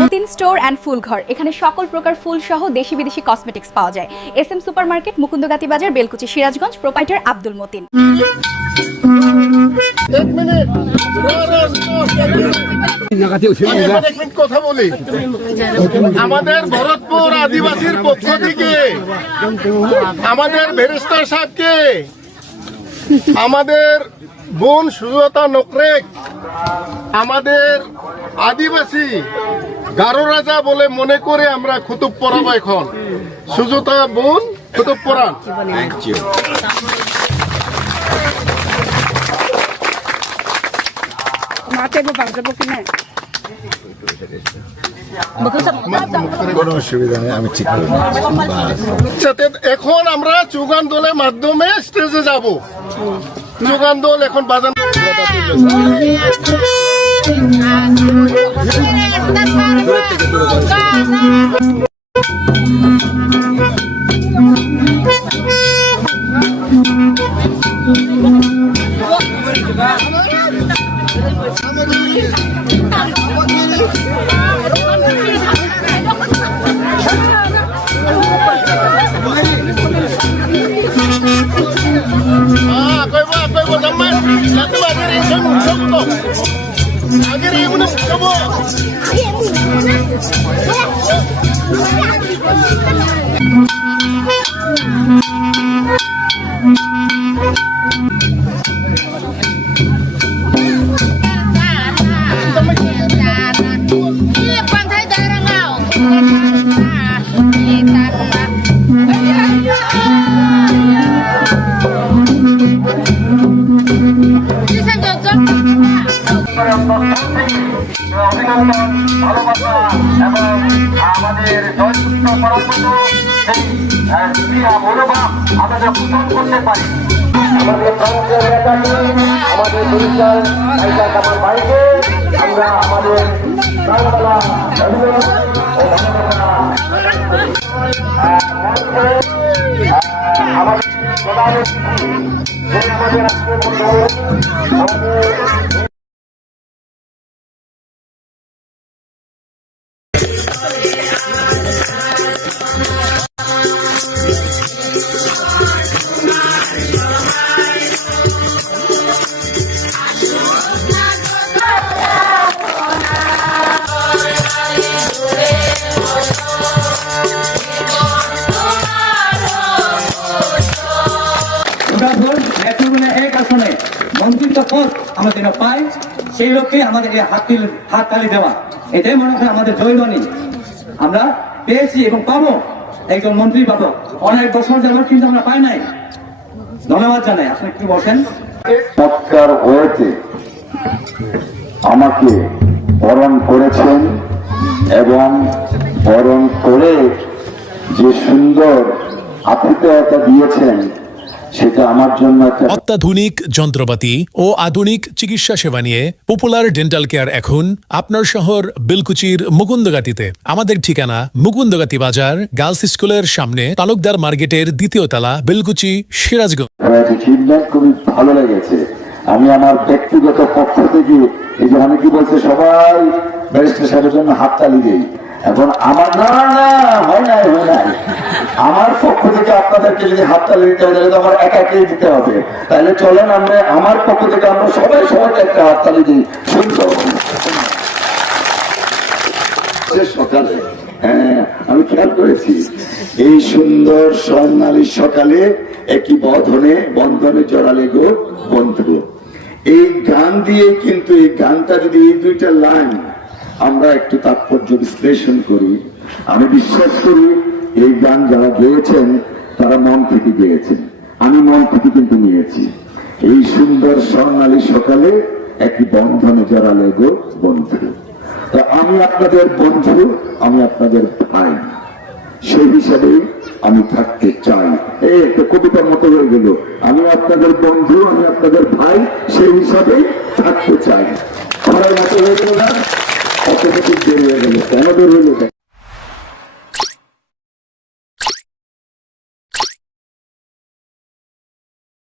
Matin store and full ঘর, এখানে সকল প্রকার ফুল সহ দেশি বিদেশি কসমেটিক্স পাওয়া যায়। SM সুপার মার্কেট, মুকুন্দগাতি বাজার, বেলকুচি, সিরাজগঞ্জ। প্রোপাইটার আব্দুল মতিন। কথা বলি, আমাদের ভরতপুর আদিবাসীর পক্ষ থেকে আমাদের ব্যারিস্টার সাহেবকে, আমাদের বোন সুজাতা নকরেক, আমাদের আদিবাসী গারো রাজা বলে মনে করে আমরা খুতুব পড়াবো। এখন সুজাতা বোন খুতুব পড়ান। কোনো অসুবিধা নেই, আমি ঠিক করি। এখন আমরা চুগান দলের মাধ্যমে স্টেজে যাব। চুগান দল এখন বাজান আমাদের মনোভাব আমরা পোষণ করতে পারি। আমাদের আমাদের বরিশাল আমার ভাইকে আমরা আমাদের মন্ত্রিত্ব পদ আমরা যেন পাই, সেই লক্ষ্যে আমাদের এই হাততালি দেওয়া, এটাই মনে হয় আমাদের জয়বাণী। আমরা পেয়েছি এবং পাবো, একজন মন্ত্রী পাবো। অনেক বছর যাবার কিন্তু আমরা পাই নাই। ধন্যবাদ জানাই। আপনি কি বসেন? সৎকার হয়েছে আমাকে বরণ করেছেন এবং বরণ করে যে সুন্দর আতিথেয়তা দিয়েছেন সেটা আমার জন্য অত্যাধুনিক যন্ত্রপাতি ও আধুনিক চিকিৎসা সেবা নিয়ে পপুলার ডেন্টাল কেয়ার এখন আপনার শহর বেলকুচির মুকুন্দগাতিতে। আমাদের ঠিকানা মুকুন্দগাতি বাজার, গার্লস স্কুলের সামনে, তালুকদার মার্কেটের 2য় তলা, বেলকুচি, সিরাজগঞ্জ। খুবই ভালো লেগেছে। আমি আমার ব্যক্তিগত পক্ষ থেকে এই যে আমি কি বলছে সবাই ব্যারিস্টার সাহেবের জন্য হাততালি দিই। এখন আমার না হয় নাই আমার পক্ষ থেকে আপনাদেরকে যদি হাততালি দিতে হয় তাহলে তো আমার একাকেই দিতে হবে। তাহলে চলেন আমরা আমার পক্ষ থেকে আমরা সবাইকে একটা হাততালি দিই। সুন্দর সকালে, হ্যাঁ আমি খেয়াল করেছি এই সুন্দর স্বর্ণালী সকালে একই বন্ধনে জড়ালে গো বন্ধু। এই গান দিয়ে কিন্তু এই গানটা যদি এই 2টা লাইন আমরা একটু তাৎপর্য বিশ্লেষণ করি, আমি বিশ্বাস করি এই গান যারা গেয়েছেন তারা মন থেকে গেয়েছেন। আমি মন থেকে কিন্তু নিয়েছি। এই সুন্দর স্বর্ণালী সকালে একই বন্ধনে জড়ালে গো বন্ধু। তো আমি আপনাদের বন্ধু, আমি আপনাদের ভাই, সেই হিসাবে আমি থাকতে চাই। এই একটা কবিতার মতো হয়ে গেল, আমি আপনাদের বন্ধু, আমি আপনাদের ভাই, সেই হিসাবেই থাকতে চাই। আমার মতো হয়ে গেল না, অটোমেটিক বের হয়ে গেল। কেন বের হয়ে গেল?